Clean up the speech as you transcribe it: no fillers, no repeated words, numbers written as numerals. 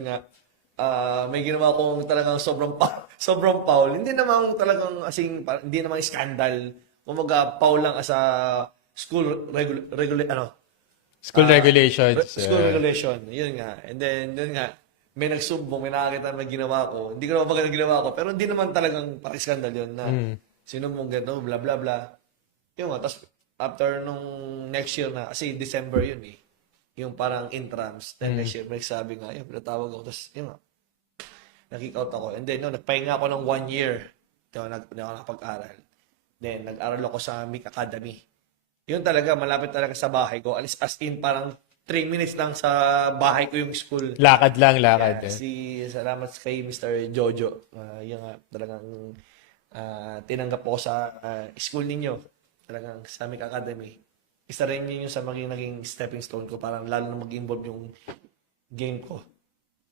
nga, may ginawa akong talagang sobrang foul. Hindi naman talagang hindi naman scandal. Kumaga, foul lang as a school School regulations. school regulation. Yun nga. And then, yun nga, may nagsumbong, may nakakita na ginawa ko. Hindi ko naman maganda ginawa ko, pero hindi naman talagang paki-scandal yun na sinumbong gano'n, bla bla bla. Yun nga, tapos after nung next year na, kasi December yun eh, yung parang intrams. Then next year, may sabi nga, yun, pinatawag ako. Tapos, yun nga, na-kick out ako. And then, no, nagpahinga ako ng 1 year. Hindi ako nakapag-aral. Then, nag-aral ako sa MIC Academy. Yun talaga, malapit talaga sa bahay ko. As in, parang 3 minutes lang sa bahay ko yung school. Lakad lang, lakad. Salamat kay Mr. Jojo. Yung talagang tinanggap ko sa school ninyo. Talagang sa MIC Academy. Isa rin yun yung sa naging stepping stone ko. Parang lalo na mag-involve yung game ko.